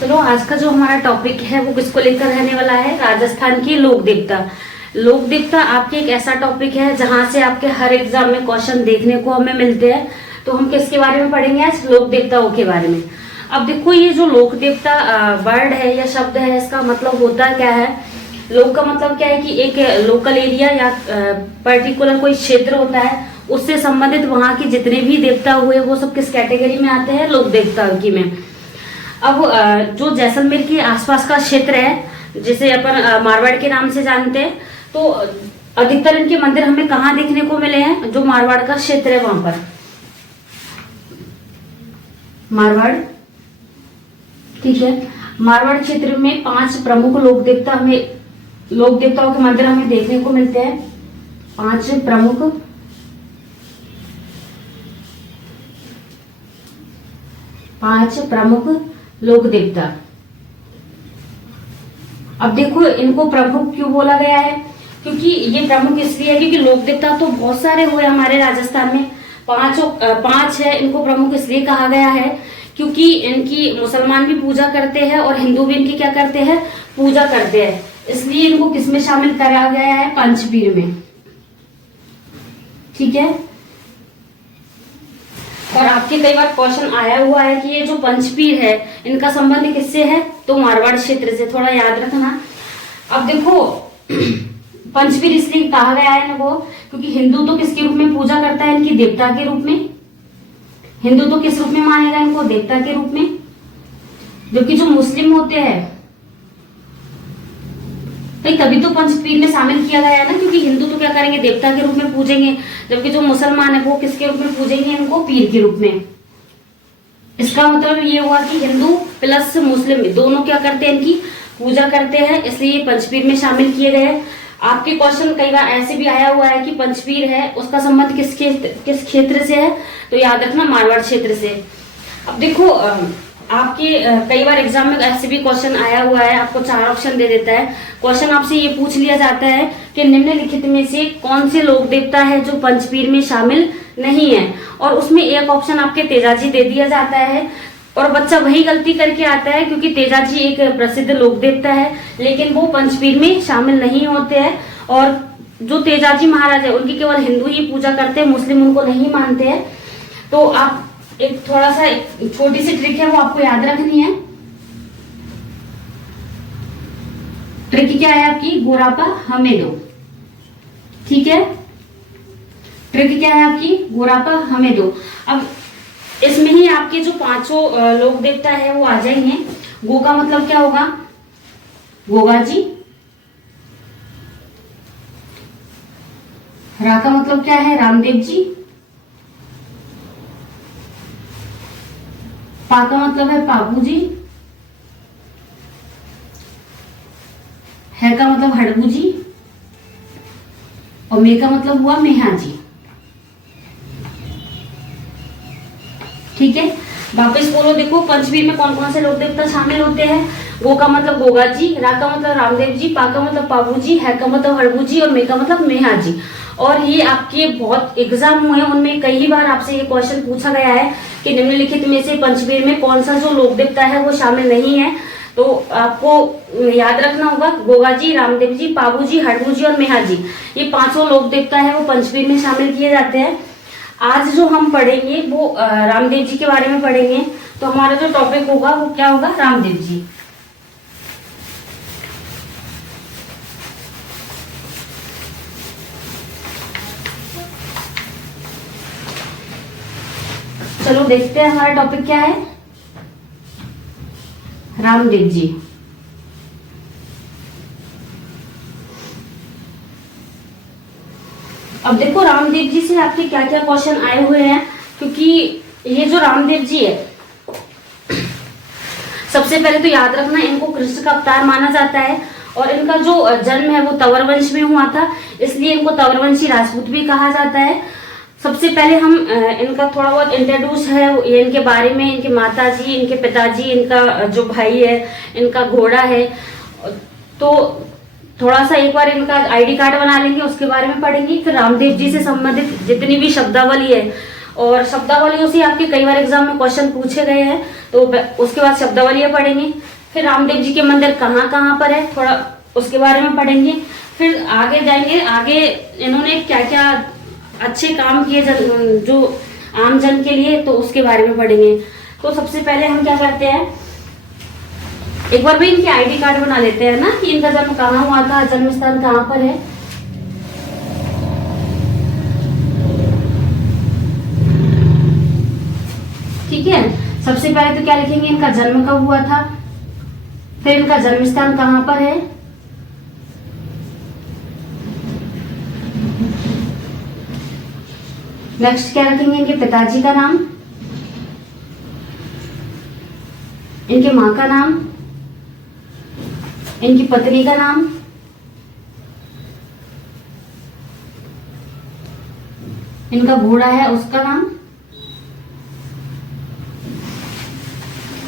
चलो आज का जो हमारा टॉपिक है वो किसको लेकर रहने वाला है, राजस्थान की लोक देवता। लोक देवता आपके एक ऐसा टॉपिक है जहां से आपके हर एग्जाम में क्वेश्चन देखने को हमें मिलते हैं। तो हम किसके बारे में पढ़ेंगे आज, लोक देवताओं के बारे में। अब देखो ये जो लोक देवता वर्ड है या शब्द है, इसका मतलब होता क्या है। लोक का मतलब क्या है कि एक लोकल एरिया या पर्टिकुलर कोई क्षेत्र होता है, उससे संबंधित वहां के जितने भी देवता हुए वो सब किस कैटेगरी में आते हैं, लोक देवता की में। अब जो जैसलमेर के आसपास का क्षेत्र है जिसे अपन मारवाड़ के नाम से जानते हैं, तो अधिकतर इनके मंदिर हमें कहाँ देखने को मिले हैं, जो मारवाड़ का क्षेत्र है वहां पर। मारवाड़, ठीक है। मारवाड़ क्षेत्र में 5 प्रमुख लोक देवताओं के मंदिर हमें देखने को मिलते हैं। 5 प्रमुख लोक देवता। अब देखो इनको प्रमुख क्यों बोला गया है, क्योंकि ये प्रमुख इसलिए है क्योंकि लोक देवता तो बहुत सारे हुए हमारे राजस्थान में। 5 है, इनको प्रमुख इसलिए कहा गया है क्योंकि इनकी मुसलमान भी पूजा करते हैं और हिंदू भी इनकी क्या करते हैं, पूजा करते हैं। इसलिए इनको किसमें शामिल करा गया है, पंचपीर में। ठीक है। और आपके कई बार क्वेश्चन आया हुआ है कि ये जो पंचपीर है इनका संबंध किससे है, तो मारवाड़ क्षेत्र से, थोड़ा याद रखना। अब देखो पंचपीर इसलिए कहा गया है इनको क्योंकि हिंदू तो किसके रूप में पूजा करता है, इनकी देवता के रूप में। हिंदू तो किस रूप में मानेगा इनको, देवता के रूप में। जबकि जो मुस्लिम होते हैं भाई, तभी तो पंचपीर में शामिल किया गया है ना, क्योंकि हिंदू तो क्या करेंगे, देवता के रूप में पूजेंगे, जबकि जो मुसलमान है वो किसके रूप में पूजेंगे, इनको पीर के रूप में। इसका मतलब ये हुआ कि हिंदू प्लस मुस्लिम दोनों क्या करते हैं, इनकी पूजा करते हैं, इसलिए पंचपीर में शामिल किए गए हैं। आपके क्वेश्चन कई बार ऐसे भी आया हुआ है कि पंचपीर है, उसका संबंध किस क्षेत्र से है, तो याद रखना मारवाड़ क्षेत्र से। अब देखो आपके कई बार एग्जाम में ऐसे भी क्वेश्चन आया हुआ है, आपको 4 ऑप्शन दे देता है। क्वेश्चन आपसे ये पूछ लिया जाता है कि निम्नलिखित में से कौन से लोक देवता है जो पंचपीर में शामिल नहीं है, और उसमें एक ऑप्शन आपके तेजाजी दे दिया जाता है। और बच्चा वही गलती करके आता है क्योंकि तेजाजी एक प्रसिद्ध लोक देवता है, लेकिन वो पंचपीर में शामिल नहीं होते हैं। और जो तेजाजी महाराज है उनकी केवल हिंदू ही पूजा करते हैं, मुस्लिम उनको नहीं मानते हैं। तो आप एक थोड़ा सा छोटी सी ट्रिक है वो आपको याद रखनी है। ट्रिक क्या है आपकी, गोरापा हमें दो। ठीक है, ट्रिक क्या है आपकी, गोरापा हमें दो। अब इसमें ही आपके जो 5 लोक देवता है वो आ जाएंगे। गो का मतलब क्या होगा, गोगा जी। रा का मतलब क्या है, रामदेव जी। पा का मतलब है पापू जी। है का मतलब हड़बू जी। और मे का मतलब हुआ मेहा जी। ठीक है, वापस बोलो। देखो पंचपीर में कौन कौन से लोक देवता शामिल होते हैं। गो का मतलब गोगा जी, रा का मतलब रामदेव जी, पा का मतलब पापू जी, है का मतलब हड़बू जी, और मे का मतलब मेहा जी। और ये आपके बहुत एग्जाम हुए हैं, उनमें कई बार आपसे ये क्वेश्चन पूछा गया है कि निम्नलिखित में से पंचपीर में कौन सा जो लोक देवता है वो शामिल नहीं है। तो आपको याद रखना होगा, गोगा जी, रामदेव जी, पाबू जी, हड़बू जी और मेहा जी, ये 5 लोक देवता है वो पंचपीर में शामिल किए जाते हैं। आज जो हम पढ़ेंगे वो रामदेव जी के बारे में पढ़ेंगे। तो हमारा जो टॉपिक होगा वो क्या होगा, रामदेव जी। चलो देखते हैं हमारा टॉपिक क्या है, रामदेव जी। अब देखो रामदेव जी से आपके क्या क्या क्वेश्चन आए हुए हैं, क्योंकि ये जो रामदेव जी है, सबसे पहले तो याद रखना इनको कृष्ण का अवतार माना जाता है। और इनका जो जन्म है वो तंवर वंश में हुआ था, इसलिए इनको तंवरवंशी राजपूत भी कहा जाता है। सबसे पहले हम इनका थोड़ा बहुत इंट्रोड्यूस है ये इनके बारे में, इनके माताजी, इनके पिताजी, इनका जो भाई है, इनका घोड़ा है। तो थोड़ा सा एक बार इनका आईडी कार्ड बना लेंगे, उसके बारे में पढ़ेंगे। फिर रामदेव जी से संबंधित जितनी भी शब्दावली है, और शब्दावलियों से आपके कई बार एग्जाम में क्वेश्चन पूछे गए हैं, तो उसके बाद शब्दावलियां पढ़ेंगे। फिर रामदेव जी के मंदिर कहाँ कहाँ पर है थोड़ा उसके बारे में पढ़ेंगे। फिर आगे जाएंगे, आगे इन्होंने क्या क्या अच्छे काम किए जो आम जन के लिए, तो उसके बारे में पढ़ेंगे। तो सबसे पहले हम क्या करते हैं, एक बार भी इनकी आईडी कार्ड बना लेते हैं ना कि इनका जन्म कहाँ हुआ था, जन्म स्थान कहाँ पर है। ठीक है, सबसे पहले तो क्या लिखेंगे, इनका जन्म कब हुआ था, फिर इनका जन्म स्थान कहाँ पर है, नेक्स्ट क्या रखेंगे, इनके पिताजी का नाम, इनके माँ का नाम, इनकी पत्नी का नाम, इनका घोड़ा है उसका नाम,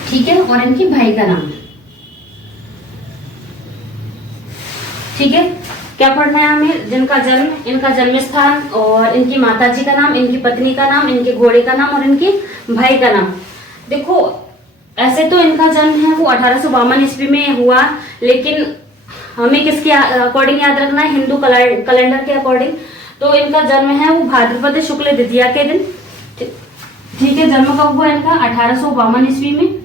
ठीक है, और इनके भाई का नाम। ठीक है, क्या पढ़ना है हमें, जिनका जन्म, इनका जन्म स्थान और इनकी माताजी का नाम, इनकी पत्नी का नाम, इनके घोड़े का नाम और इनके भाई का नाम। देखो ऐसे तो इनका जन्म है वो 1852 ईस्वी में हुआ, लेकिन हमें किसके अकॉर्डिंग याद रखना है, हिंदू कैलेंडर के अकॉर्डिंग। तो इनका जन्म है वो भाद्रपद शुक्ल द्वितीया के दिन। ठीक है, जन्म कब हुआ इनका, 1852 ईस्वी में।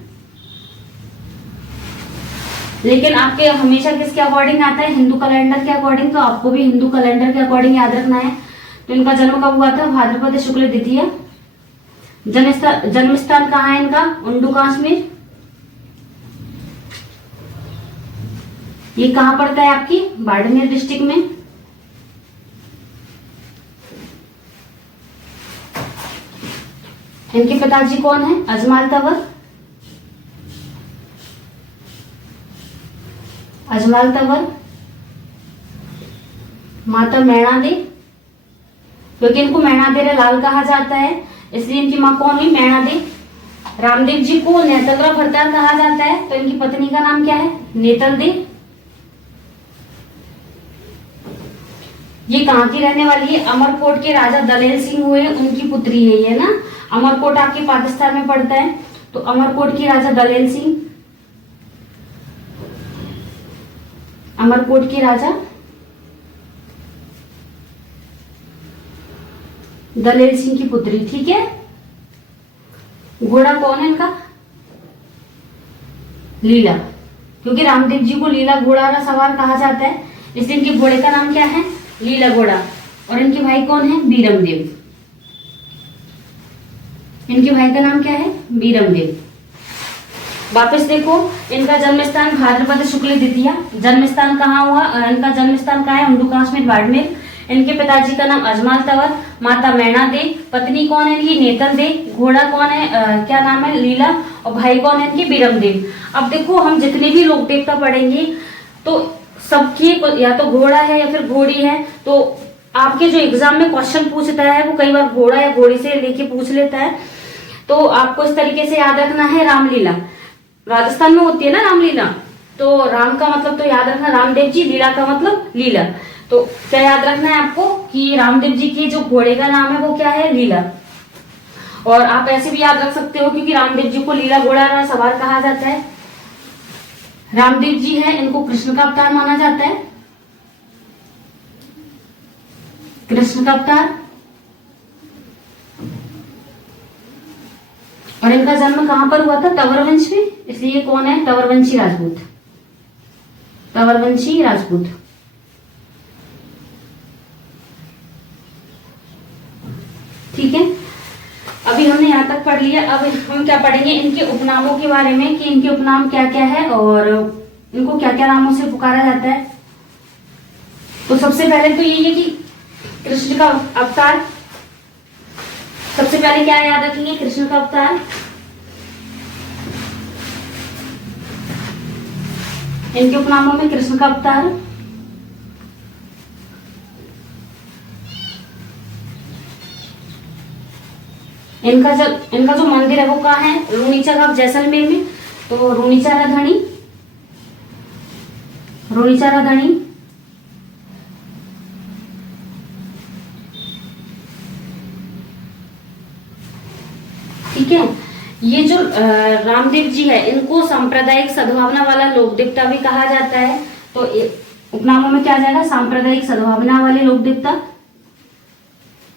लेकिन आपके हमेशा किसके अकॉर्डिंग आता है, हिंदू कैलेंडर के अकॉर्डिंग, तो आपको भी हिंदू कैलेंडर के अकॉर्डिंग याद रखना है। तो इनका जन्म कब हुआ था, भाद्रपद शुक्ल द्वितीया। जन्म स्थान कहाँ है इनका, उंडू कश्मीर। ये कहाँ पड़ता है आपकी, बाड़मेर डिस्ट्रिक्ट में। इनके पिताजी कौन है, अजमाल तंवर। अजमाल तंवर, माता मैणा दे, क्योंकि इनको मैणा दे लाल कहा जाता है, इसलिए इनकी माँ कौन हुई, मैणा दे। रामदेव जी को नेतग्रा भरतार कहा जाता है, तो इनकी पत्नी का नाम क्या है, नेतल दे। ये कहाँ की रहने वाली है, अमरकोट के राजा दलेल सिंह हुए उनकी पुत्री है ये ना। अमरकोट आपके पाकिस्तान में पड़ता है, तो अमरकोट के राजा दलेल सिंह, अमरकोट के राजा दलेल सिंह की पुत्री। ठीक है, घोड़ा कौन है इनका, लीला, क्योंकि रामदेव जी को लीला घोड़ा का सवार कहा जाता है, इसलिए इनके घोड़े का नाम क्या है, लीला घोड़ा। और इनके भाई कौन है, बीरमदेव। इनके भाई का नाम क्या है, बीरमदेव। वापस देखो, इनका जन्म स्थान भाद्रपद शुक्ल द्वितीया। जन्म स्थान कहाँ हुआ, इनका जन्म स्थान कहाँ है, उंडू कश्मीर बाड़मेर। इनके पिताजी का नाम अजमाल तंवर, माता मैणा दे, पत्नी कौन है इनकी, नेतल दे, घोड़ा कौन है, क्या नाम है, लीला, और भाई कौन है इनके, बीरमदेव। अब देखो हम जितने भी लोक देवता पढ़ेंगे तो सबकी या तो घोड़ा है या फिर घोड़ी है। तो आपके जो एग्जाम में क्वेश्चन पूछता है वो कई बार घोड़ा या घोड़ी से लेके पूछ लेता है, तो आपको इस तरीके से याद रखना है। रामलीला राजस्थान में होती है ना रामलीला, तो राम का मतलब तो याद रखना रामदेव जी, लीला का मतलब लीला। तो क्या याद रखना है आपको कि रामदेव जी की जो घोड़े का नाम है वो क्या है, लीला। और आप ऐसे भी याद रख सकते हो क्योंकि रामदेव जी को लीला घोड़ा का सवार कहा जाता है। रामदेव जी है, इनको कृष्ण का अवतार माना जाता है, कृष्ण का अवतार। और इनका जन्म कहां पर हुआ था, तंवर वंश में, इसलिए कौन है, तंवरवंशी राजपूत। तंवरवंशी राजपूत। ठीक है, अभी हमने यहाँ तक पढ़ लिया। अब हम क्या पढ़ेंगे, इनके उपनामों के बारे में कि इनके उपनाम क्या क्या है और इनको क्या क्या नामों से पुकारा जाता है। तो सबसे पहले तो ये है कि कृष्ण का अवतार, सबसे पहले क्या याद रखेंगे, कृष्ण का अवतार। इनके उपनामों में कृष्ण का अवतार, इनका जो मंदिर है वो कहाँ है, रूनीचा गांव जैसलमेर में। तो रूनीचा राधणी, रूनीचा राधणी। ठीक है, ये जो रामदेव जी है इनको सांप्रदायिक सद्भावना वाला लोक देवता भी कहा जाता है। तो उपनामों में क्या आ जाएगा, सांप्रदायिक सद्भावना वाले लोक देवता,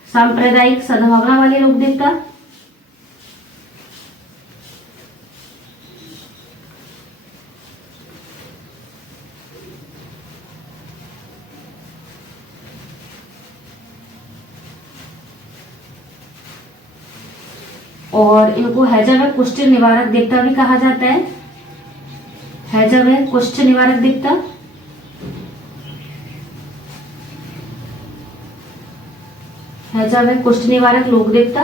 सांप्रदायिक सद्भावना वाले लोक देवता। और इनको हैजा व कुष्ठ निवारक देवता भी कहा जाता है, हैजा व कुष्ठ निवारक देवता। हैजा व कुष्ठ निवारक लोक देवता।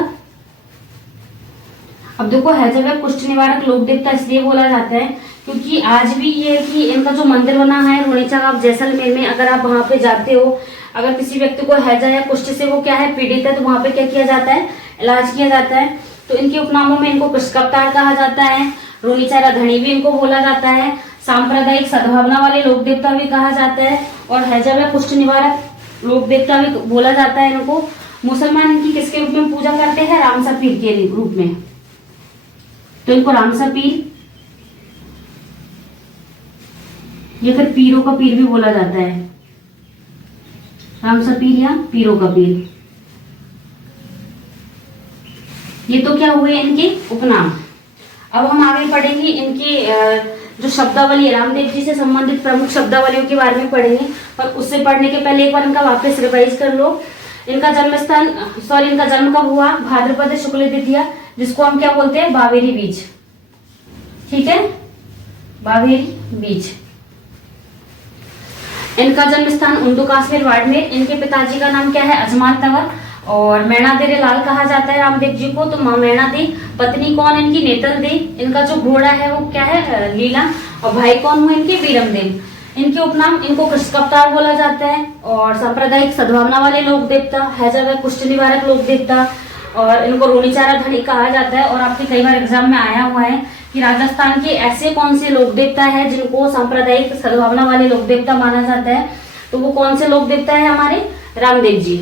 अब देखो हैजा व कुष्ठ निवारक लोक देवता इसलिए बोला जाता है क्योंकि आज भी ये कि इनका जो मंदिर बना है रोनीचा गांव जैसलमेर में, अगर आप वहां पे जाते हो, अगर किसी व्यक्ति को हैजा या कुष्ठ से वो क्या है पीड़ित है, तो वहां पे क्या किया जाता है, इलाज किया जाता है। तो इनके उपनामों में इनको कुष्ठकवतार कहा जाता है, रोनीचा राधणी भी इनको बोला जाता है, सांप्रदायिक सद्भावना वाले लोक देवता भी कहा जाता है, और हैजा व कुष्ठ निवारक लोक देवता भी बोला जाता है इनको। मुसलमान इनकी किसके रूप में पूजा करते हैं, रामसा पीर के रूप में। तो इनको रामसा पीर या फिर पीरों का पीर भी बोला जाता है, रामसा पीर या पीरों का पीर। ये तो क्या हुए इनके उपनाम। अब हम आगे पढ़ेंगे इनकी जो शब्दावली, रामदेव जी से संबंधित प्रमुख शब्दावलियों के बारे में पढ़ेंगे। पर उससे पढ़ने के पहले एक बार इनका वापस रिवाइज कर लो। इनका इनका जन्म कब हुआ, भाद्रपद शुक्ल द्वितीया, जिसको हम क्या बोलते हैं, बावेरी बीज। ठीक है, बावेरी बीज। इनका जन्म स्थान उर्दू काश्मीर बाड़मेर। इनके पिताजी का नाम क्या है, अजमान तंवर, और मैणा दे लाल कहा जाता है रामदेव जी को। तो माँ मैणा दे, पत्नी कौन इनकी, नेतल दे। इनका जो घोड़ा है वो क्या है, लीला, और भाई कौन हुए इनके, बीरम देव। इनके उपनाम, इनको कुष्ठकवतार बोला जाता है, और सांप्रदायिक सद्भावना वाले लोक देवता, हैजा व कुष्ठ निवारक लोक देवता, और इनको रोनीचा राधणी कहा जाता है। और आपके कई बार एग्जाम में आया हुआ है कि राजस्थान के ऐसे कौन से लोक देवता है जिनको सांप्रदायिक सद्भावना वाले लोक देवता माना जाता है। तो वो कौन से लोक देवता है हमारे, रामदेव जी।